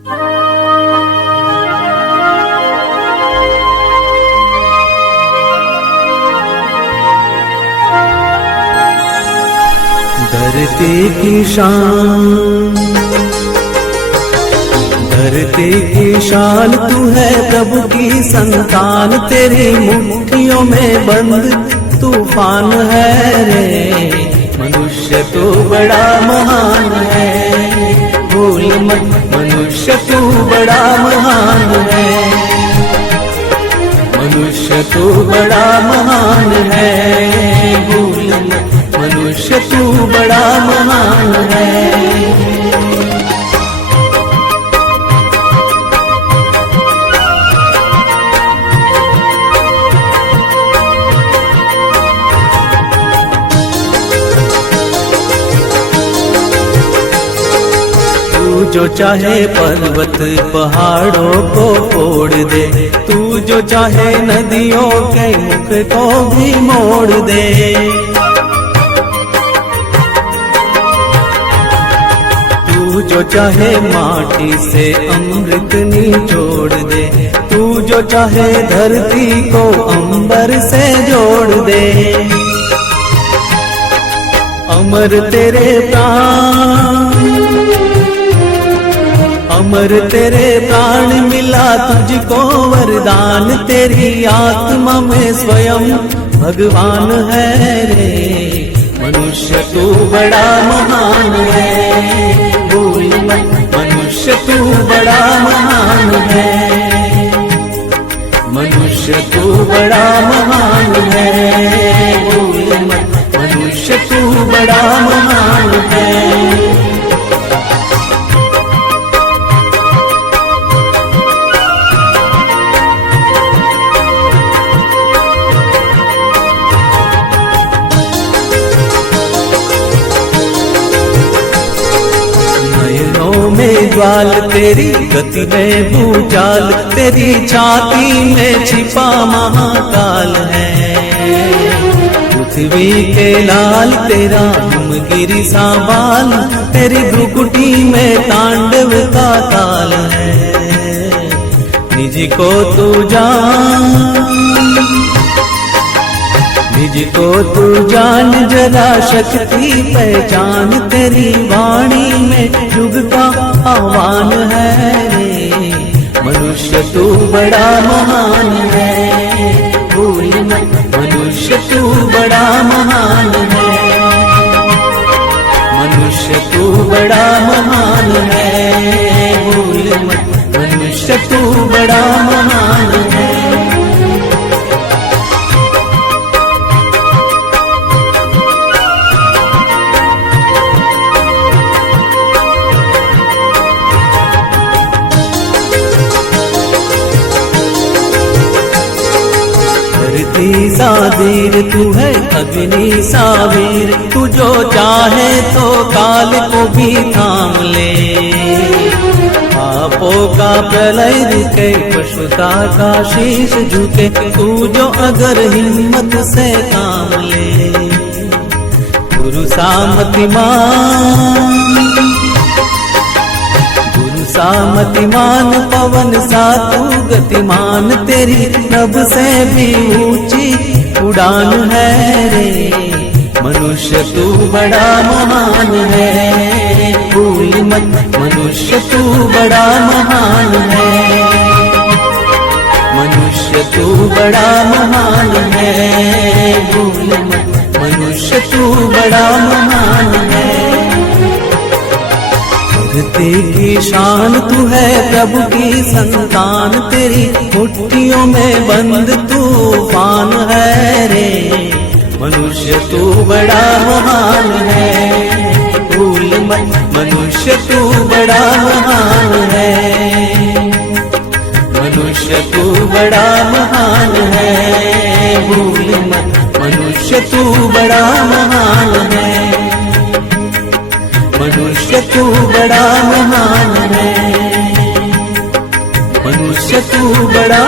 धरती की शान, धरती की शान तू है प्रभु की संतान, तेरी मुट्ठियों में बंद तूफान है रे। मनुष्य तू बड़ा महान है, भूल मत मनुष्य तू बड़ा महान है। मनुष्य तू बड़ा महान है, भूल मत मनुष्य तू बड़ा महान है। तू जो चाहे पर्वत पहाड़ों को फोड़ दे, तू जो चाहे नदियों के मुख को भी मोड़ दे। तू जो चाहे माटी से अमृत निचोड़ दे, तू जो चाहे धरती को अंबर से जोड़ दे। अमर तेरे प्राण, अमर तेरे प्राण मिला तुझको वरदान, तेरी आत्मा में स्वयं भगवान है रे। मनुष्य तू बड़ा महान है, भूल मत मनुष्य तू बड़ा महान है। मनुष्य तू बड़ा महान है, भूल मत मनुष्य तू बड़ा महान है। ज्वाल तेरी गति में भूचाल, तेरी छाती में छिपा महाकाल है। पृथ्वी के लाल तेरा हिमगिरी सा बाल, तेरी भ्रुकुटी में तांडव का ताल है। निज को तू जान, निज को तू जान जरा शक्ति पहचान, तेरी वाणी में युग का आह्वान है रे। मनुष्य तू बड़ा महान है, भूल मत मनुष्य तू बड़ा महान है। मनुष्य तू बड़ा महान है, भूल मत मनुष्य तू बड़ा महान है। धरती सा वीर तू है, अग्नि सा वीर, तू जो चाहे तो काल को भी थाम ले। पापों का प्रलय रुके, पशुता का शीश झुके, तू जो अगर हिम्मत से काम ले। गुरु सामतिमान, सामतिमान पवन सा तू गतिमान, तेरी नभ से भी ऊंची उड़ान है रे। मनुष्य तू बड़ा महान है, भूल मत मनुष्य तू बड़ा महान है। मनुष्य तू बड़ा महान है, भूल मत मनुष्य तू बड़ा महान है। धरती की शान तू है प्रभु की संतान, तेरी मुट्ठियों में बंद तूफान है रे। मनुष्य तू बड़ा महान है, भूल मत मनुष्य तू बड़ा महान है। मनुष्य तू बड़ा महान है, भूल मत मनुष्य तू बड़ा महान है। मनुष्य तू बड़ा महान है, मनुष्य तू बड़ा